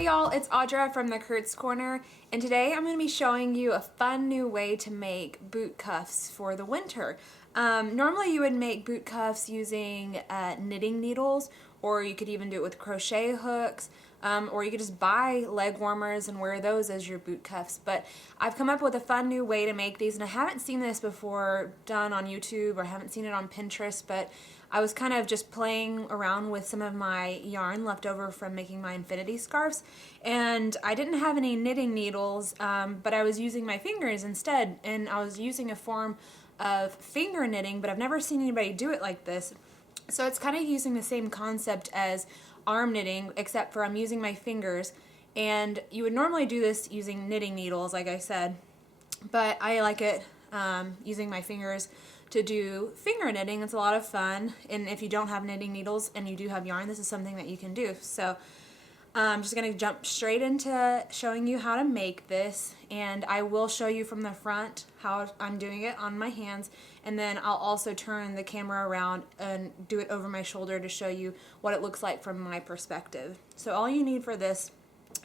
Hey y'all, it's Audra from the Kurt's Corner, and today I'm going to be showing you a fun new way to make boot cuffs for the winter. Normally you would make boot cuffs using knitting needles, or you could even do it with crochet hooks, or you could just buy leg warmers and wear those as your boot cuffs. But I've come up with a fun new way to make these, and I haven't seen this before done on YouTube, or I haven't seen it on Pinterest, but I was kind of just playing around with some of my yarn left over from making my infinity scarves, and I didn't have any knitting needles, but I was using my fingers instead, and I was using a form of finger knitting, but I've never seen anybody do it like this. So it's kind of using the same concept as arm knitting, except for I'm using my fingers, and you would normally do this using knitting needles, like I said, but I like it using my fingers to do finger knitting. It's a lot of fun, and if you don't have knitting needles and you do have yarn, this is something that you can do. So I'm just going to jump straight into showing you how to make this, and I will show you from the front how I'm doing it on my hands, and then I'll also turn the camera around and do it over my shoulder to show you what it looks like from my perspective. So all you need for this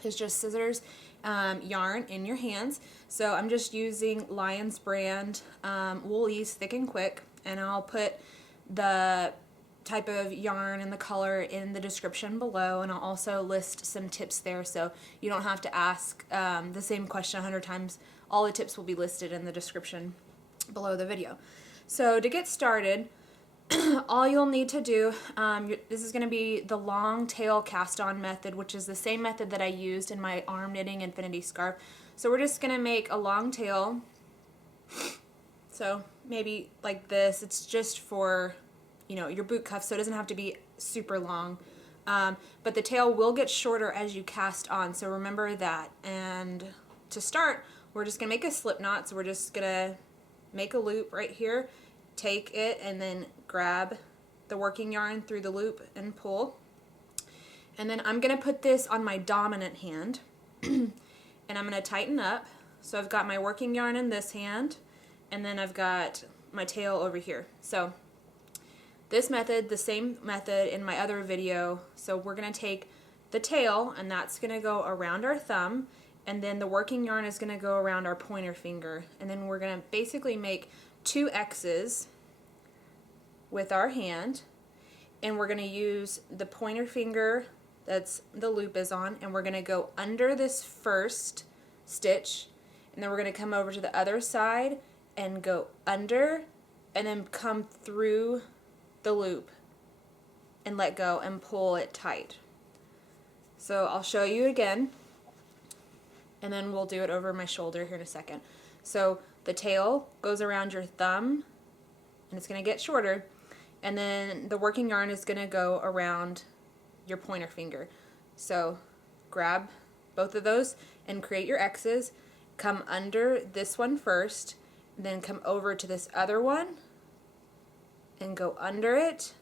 is just scissors, yarn in your hands. So I'm just using Lion's brand Woolies Thick and Quick, and I'll put the type of yarn and the color in the description below, and I'll also list some tips there so you don't have to ask the same question 100 times. All the tips will be listed in the description below the video. So to get started, all you'll need to do, this is going to be the long tail cast on method, which is the same method that I used in my arm knitting infinity scarf. So we're just going to make a long tail, so maybe like this. It's just for, you know, your boot cuff, so it doesn't have to be super long, but the tail will get shorter as you cast on, so remember that. And to start, we're just going to make a slip knot, so we're just going to make a loop right here, take it, and then grab the working yarn through the loop and pull. And then I'm going to put this on my dominant hand and I'm going to tighten up. So I've got my working yarn in this hand, and then I've got my tail over here. So this method, the same method in my other video, so we're going to take the tail, and that's going to go around our thumb, and then the working yarn is going to go around our pointer finger, and then we're going to basically make 2 X's with our hand, and we're going to use the pointer finger that's the loop is on, and we're going to go under this first stitch, and then we're going to come over to the other side and go under, and then come through the loop and let go and pull it tight. So I'll show you again, and then we'll do it over my shoulder here in a second. So the tail goes around your thumb, and it's going to get shorter, and then the working yarn is going to go around your pointer finger. So grab both of those and create your X's, come under this one first, then come over to this other one and go under it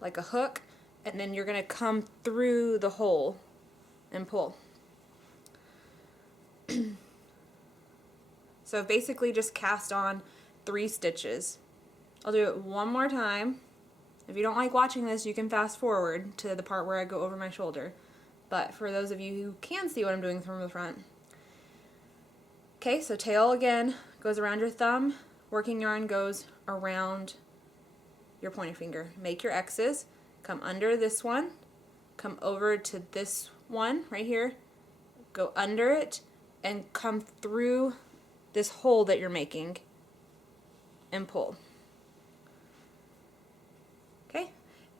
like a hook, and then you're going to come through the hole and pull. So basically just cast on 3 stitches. I'll do it one more time. If you don't like watching this, you can fast forward to the part where I go over my shoulder. But for those of you who can see what I'm doing from the front. Okay, so tail again goes around your thumb, working yarn goes around your pointer finger. Make your X's, come under this one, come over to this one right here, go under it, and come through this hole that you're making and pull. Okay,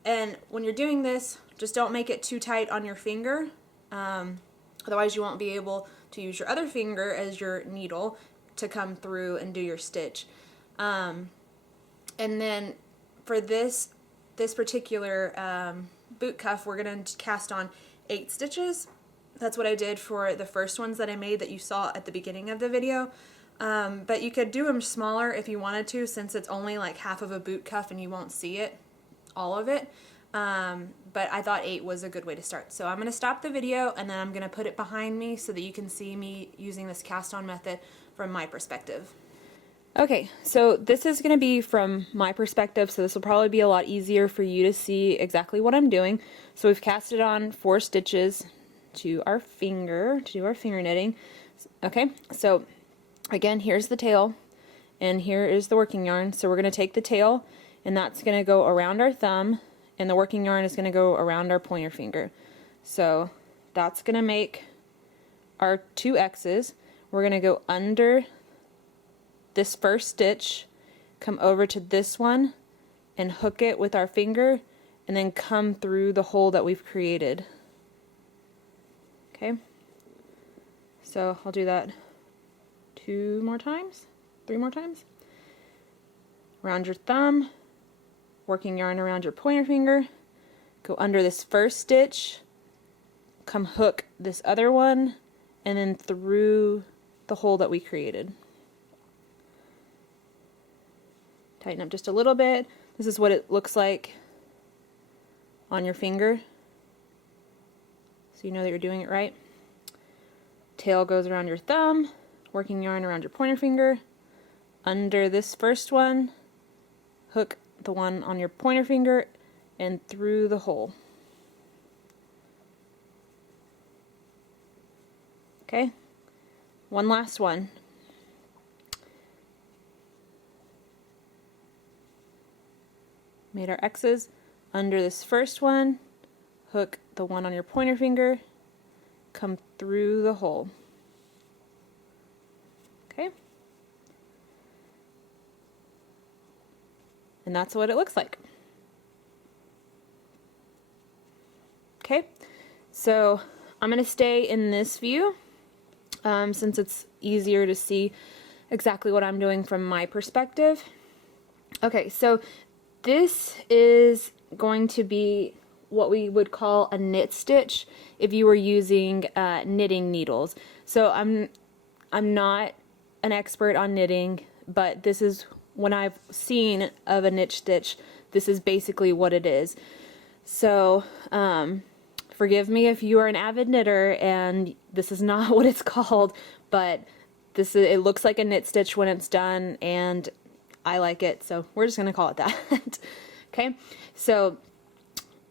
and when you're doing this, just don't make it too tight on your finger, otherwise you won't be able to use your other finger as your needle to come through and do your stitch. And then for this particular boot cuff, we're going to cast on 8 stitches. That's what I did for the first ones that I made that you saw at the beginning of the video. But you could do them smaller if you wanted to, since it's only like half of a boot cuff and you won't see it, all of it. But I thought 8 was a good way to start. So I'm going to stop the video, and then I'm going to put it behind me so that you can see me using this cast on method from my perspective. Okay, so this is going to be from my perspective, so this will probably be a lot easier for you to see exactly what I'm doing. So we've casted on 4 stitches to our finger to do our finger knitting. Okay, so again, here's the tail and here is the working yarn. So we're going to take the tail and that's going to go around our thumb, and the working yarn is going to go around our pointer finger. So that's going to make our 2 X's. We're going to go under this first stitch, come over to this one and hook it with our finger, and then come through the hole that we've created. Okay, so I'll do that 2 more times, 3 more times. Around your thumb, working yarn around your pointer finger, go under this first stitch, come hook this other one, and then through the hole that we created. Tighten up just a little bit. This is what it looks like on your finger, so you know that you're doing it right. Tail goes around your thumb, working yarn around your pointer finger, under this first one, hook the one on your pointer finger, and through the hole. Okay, one last one. Made our X's. Under this first one, hook the one on your pointer finger, come through the hole. Okay? And that's what it looks like. Okay, so I'm going to stay in this view since it's easier to see exactly what I'm doing from my perspective. Okay, so this is going to be what we would call a knit stitch if you were using knitting needles. So I'm not an expert on knitting, but this is when I've seen of a knit stitch, this is basically what it is. So forgive me if you are an avid knitter and this is not what it's called, but it looks like a knit stitch when it's done, and I like it, so we're just going to call it that. Okay, so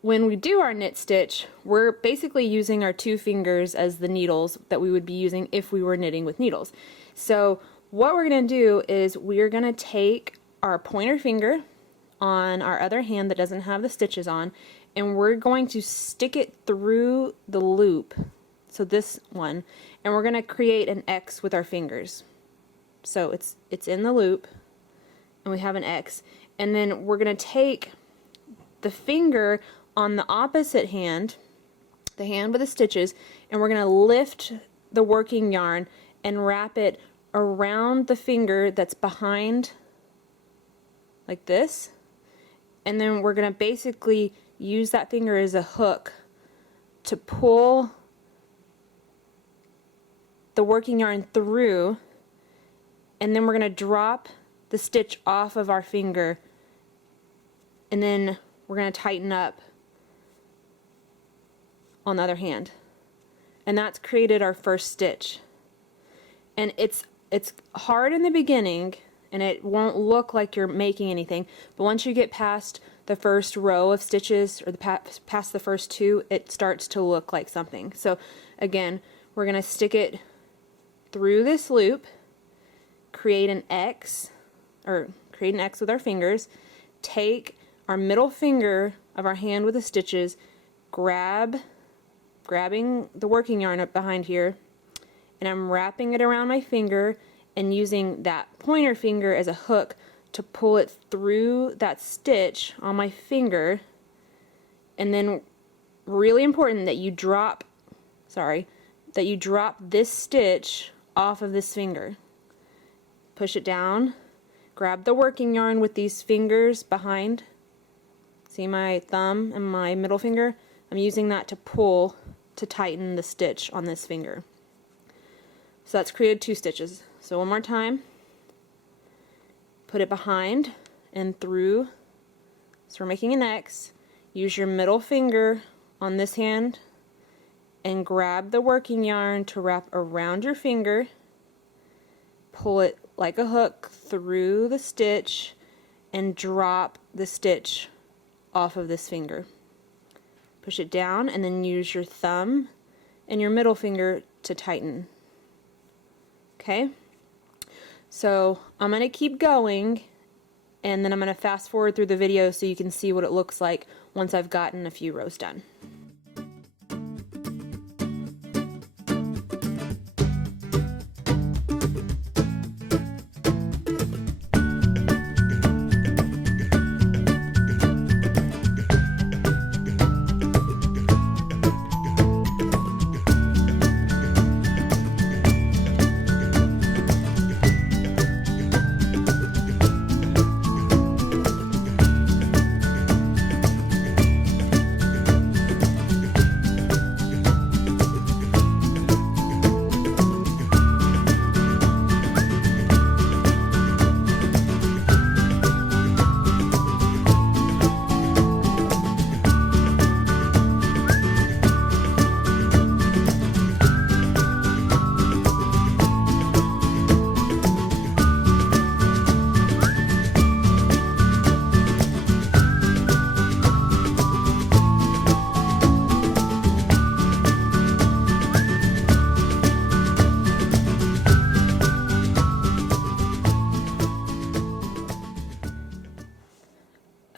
when we do our knit stitch, we're basically using our 2 fingers as the needles that we would be using if we were knitting with needles. So what we're going to do is we're going to take our pointer finger on our other hand that doesn't have the stitches on, and we're going to stick it through the loop, so this one, and we're going to create an X with our fingers. So it's in the loop, and we have an X, and then we're going to take the finger on the opposite hand, the hand with the stitches, and we're going to lift the working yarn and wrap it around the finger that's behind, like this, and then we're going to basically use that finger as a hook to pull the working yarn through, and then we're going to drop the stitch off of our finger, and then we're going to tighten up on the other hand, and that's created our first stitch. And it's hard in the beginning and it won't look like you're making anything, but once you get past the first row of stitches or past the first 2, it starts to look like something. So again, we're going to stick it through this loop, create an X with our fingers, take our middle finger of our hand with the stitches, grabbing the working yarn up behind here, and I'm wrapping it around my finger and using that pointer finger as a hook to pull it through that stitch on my finger. And then really important that you drop this stitch off of this finger. Push it down, grab the working yarn with these fingers behind. See my thumb and my middle finger? I'm using that to pull to tighten the stitch on this finger. So that's created 2 stitches. So one more time, put it behind and through, so we're making an X. Use your middle finger on this hand and grab the working yarn to wrap around your finger, pull it like a hook through the stitch, and drop the stitch off of this finger. Push it down and then use your thumb and your middle finger to tighten. Okay? So I'm going to keep going, and then I'm going to fast forward through the video so you can see what it looks like once I've gotten a few rows done.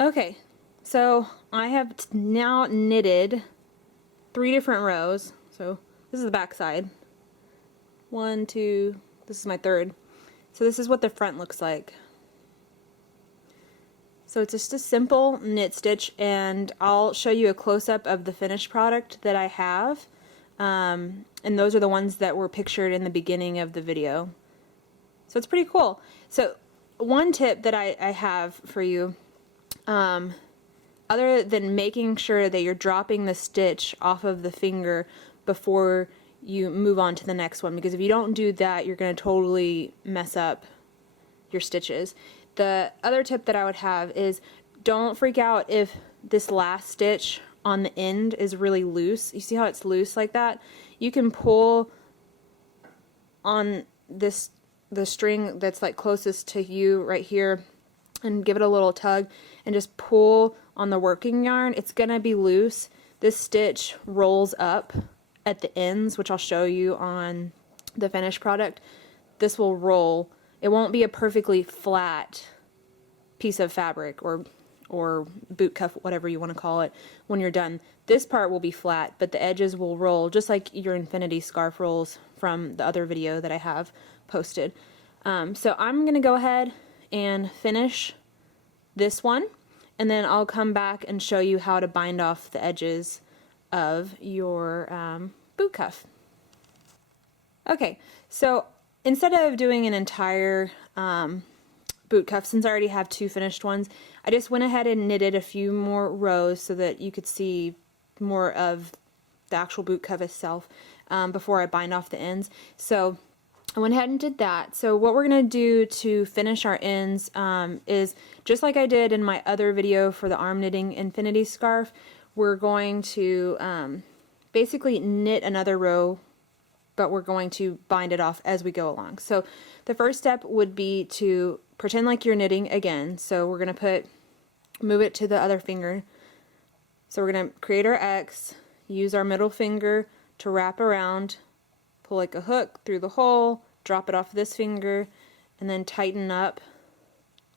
Okay, so I have now knitted 3 different rows. So this is the back side. 1, 2, this is my 3rd. So this is what the front looks like. So it's just a simple knit stitch, and I'll show you a close-up of the finished product that I have. And those are the ones that were pictured in the beginning of the video. So it's pretty cool. So one tip that I have for you, other than making sure that you're dropping the stitch off of the finger before you move on to the next one, because if you don't do that, you're going to totally mess up your stitches. The other tip that I would have is don't freak out if this last stitch on the end is really loose. You see how it's loose like that? You can pull on the string that's like closest to you right here and give it a little tug and just pull on the working yarn. It's gonna be loose. This stitch rolls up at the ends, which I'll show you on the finished product. This will roll. It won't be a perfectly flat piece of fabric or boot cuff, whatever you want to call it, when you're done. This part will be flat, but the edges will roll just like your infinity scarf rolls from the other video that I have posted. So I'm going to go ahead and finish this one, and then I'll come back and show you how to bind off the edges of your boot cuff. Okay, so instead of doing an entire boot cuff, since I already have 2 finished ones, I just went ahead and knitted a few more rows so that you could see more of the actual boot cuff itself before I bind off the ends. So I went ahead and did that. So what we're going to do to finish our ends is just like I did in my other video for the arm knitting infinity scarf, we're going to basically knit another row, but we're going to bind it off as we go along. So the first step would be to pretend like you're knitting again. So we're going to move it to the other finger. So we're going to create our X, use our middle finger to wrap around, pull like a hook through the hole, drop it off this finger, and then tighten up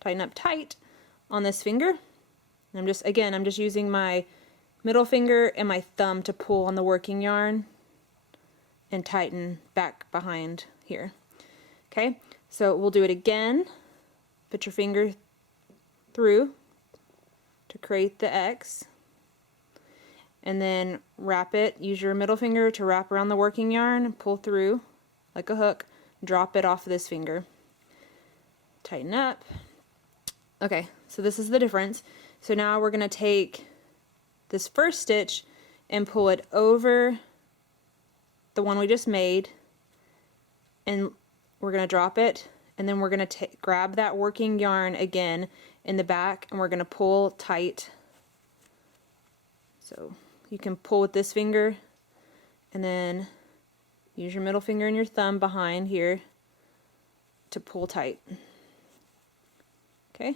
tight on this finger. And I'm just using my middle finger and my thumb to pull on the working yarn and tighten back behind here. Okay, so we'll do it again. Put your finger through to create the X, and then wrap it. Use your middle finger to wrap around the working yarn, pull through like a hook, drop it off this finger. Tighten up. Okay, so this is the difference. So now we're going to take this first stitch and pull it over the one we just made, and we're going to drop it, and then we're going to grab that working yarn again in the back, and we're going to pull tight. So you can pull with this finger, and then use your middle finger and your thumb behind here to pull tight. Okay,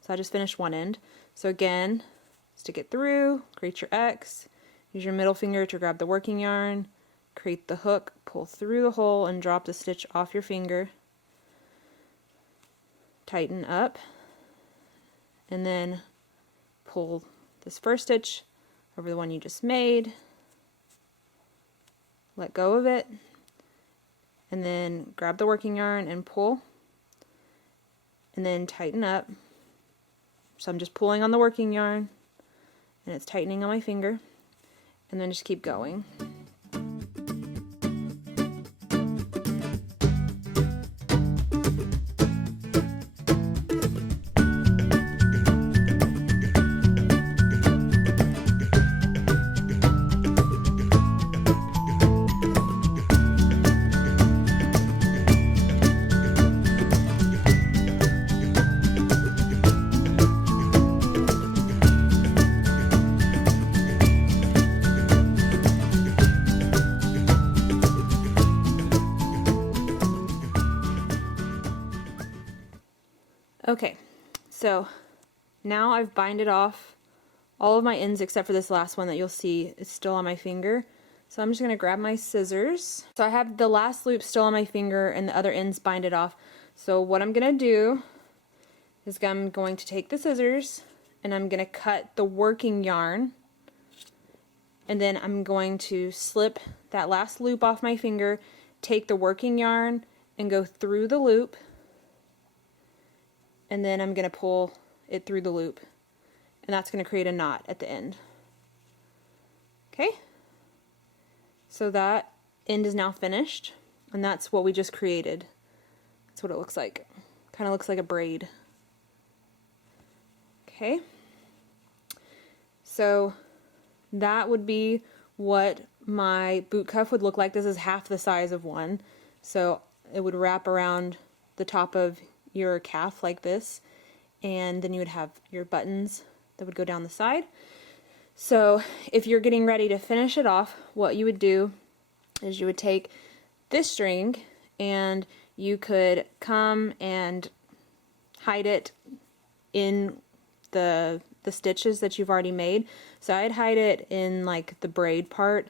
so I just finished one end. So again, stick it through, create your X, use your middle finger to grab the working yarn, create the hook, pull through the hole, and drop the stitch off your finger. Tighten up, and then pull this first stitch over the one you just made, let go of it, and then grab the working yarn and pull, and then tighten up. So I'm just pulling on the working yarn, and it's tightening on my finger, and then just keep going. Okay, so now I've binded off all of my ends except for this last one that you'll see is still on my finger. So I'm just going to grab my scissors. So I have the last loop still on my finger and the other ends binded off. So what I'm going to do is I'm going to take the scissors and I'm going to cut the working yarn, and then I'm going to slip that last loop off my finger, take the working yarn and go through the loop, and then I'm going to pull it through the loop, and that's going to create a knot at the end. Okay, so that end is now finished, and that's what we just created. That's what it looks like. Kind of looks like a braid. Okay, so that would be what my boot cuff would look like. This is half the size of one, so it would wrap around the top of your calf like this, and then you would have your buttons that would go down the side. So if you're getting ready to finish it off, what you would do is you would take this string and you could come and hide it in the stitches that you've already made. So I'd hide it in like the braid part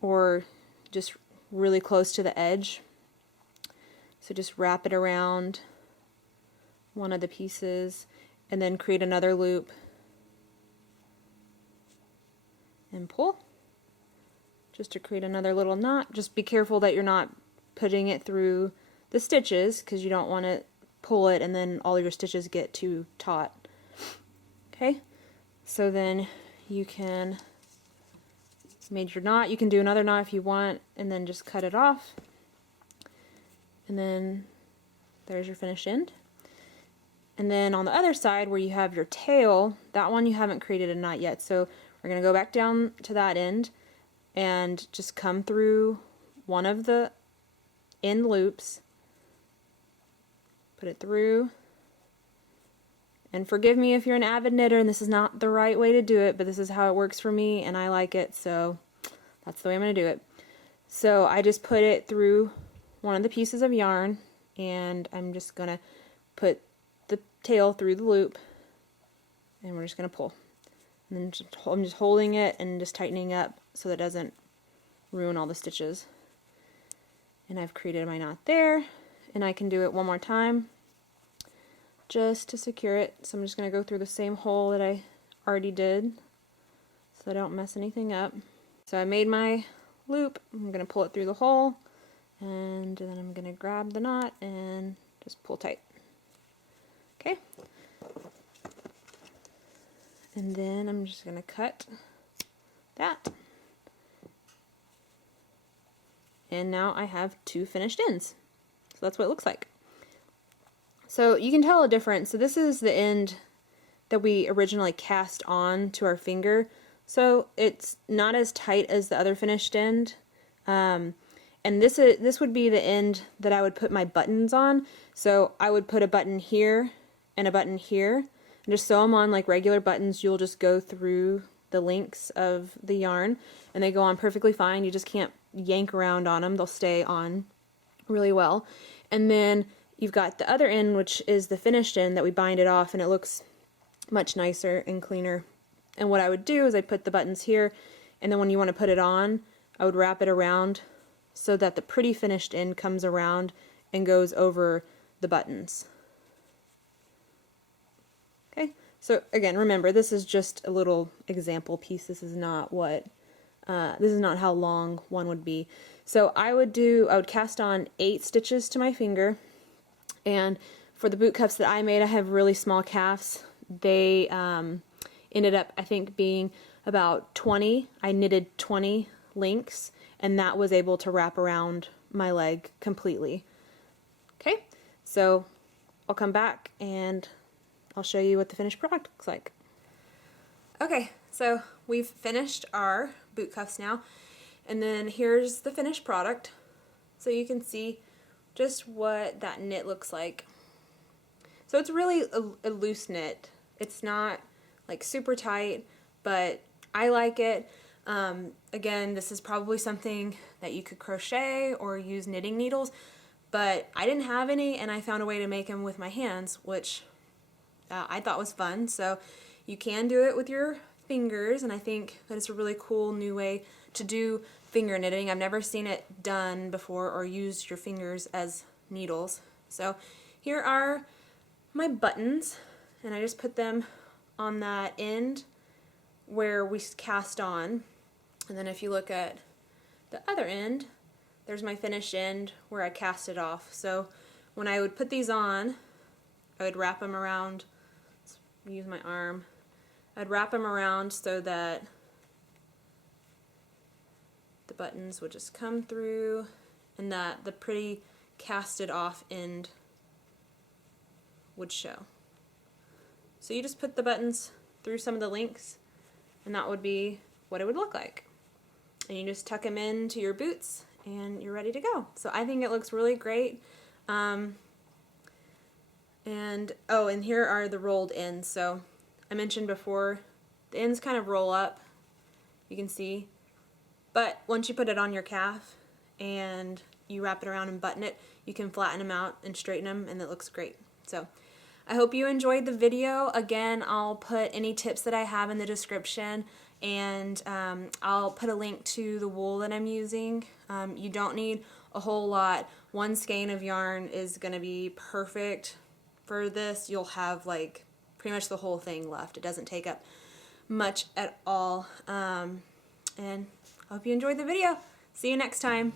or just really close to the edge. So just wrap it around one of the pieces and then create another loop and pull just to create another little knot. Just be careful that you're not putting it through the stitches because you don't want to pull it and then all your stitches get too taut. Okay, so then you can made your knot. You can do another knot if you want and then just cut it off. And then there's your finished end. And then on the other side where you have your tail, that one you haven't created a knot yet. So we're going to go back down to that end and just come through one of the end loops, put it through. And forgive me if you're an avid knitter and this is not the right way to do it, but this is how it works for me and I like it, so that's the way I'm going to do it. So I just put it through one of the pieces of yarn and I'm just going to put the tail through the loop and we're just going to pull. And then I'm just holding it and just tightening up so that it doesn't ruin all the stitches. And I've created my knot there, and I can do it one more time just to secure it. So I'm just going to go through the same hole that I already did so I don't mess anything up. So I made my loop. I'm going to pull it through the hole, and then I'm going to grab the knot and just pull tight. Okay. And then I'm just going to cut that. And now I have two finished ends. So that's what it looks like. So you can tell a difference. So this is the end that we originally cast on to our finger. So it's not as tight as the other finished end. And this would be the end that I would put my buttons on. So I would put a button here and a button here. And just sew them on like regular buttons. You'll just go through the links of the yarn and they go on perfectly fine. You just can't yank around on them. They'll stay on really well. And then you've got the other end, which is the finished end that we bind it off, and it looks much nicer and cleaner And what I would do is I'd put the buttons here, and then when you want to put it on, I would wrap it around so that the pretty finished end comes around and goes over the buttons. Okay, so again, remember, this is just a little example piece. This is not how long one would be. So I would cast on 8 stitches to my finger, and for the boot cuffs that I made, I have really small calves. They ended up, I think, being about 20. I knitted 20 links, and that was able to wrap around my leg completely. Okay, so I'll come back and I'll show you what the finished product looks like. Okay, so we've finished our boot cuffs now, and then here's the finished product. So you can see just what that knit looks like. So it's really a loose knit. It's not like super tight, but I like it. Again, this is probably something that you could crochet or use knitting needles, but I didn't have any, and I found a way to make them with my hands, which I thought was fun. So you can do it with your fingers, and I think that it's a really cool new way to do finger knitting. I've never seen it done before or used your fingers as needles. So here are my buttons, and I just put them on that end where we cast on, and then if you look at the other end, there's my finished end where I cast it off. So when I would put these on, I would wrap them around, use my arm, I'd wrap them around so that the buttons would just come through and that the pretty casted off end would show. So you just put the buttons through some of the links, and that would be what it would look like. And you just tuck them into your boots and you're ready to go. So I think it looks really great. And here are the rolled ends. So I mentioned before, the ends kind of roll up, you can see, but once you put it on your calf and you wrap it around and button it, you can flatten them out and straighten them, and it looks great. So I hope you enjoyed the video. Again, I'll put any tips that I have in the description, and I'll put a link to the wool that I'm using. You don't need a whole lot. One skein of yarn is going to be perfect for this. You'll have like pretty much the whole thing left. It doesn't take up much at all. And I hope you enjoyed the video. See you next time.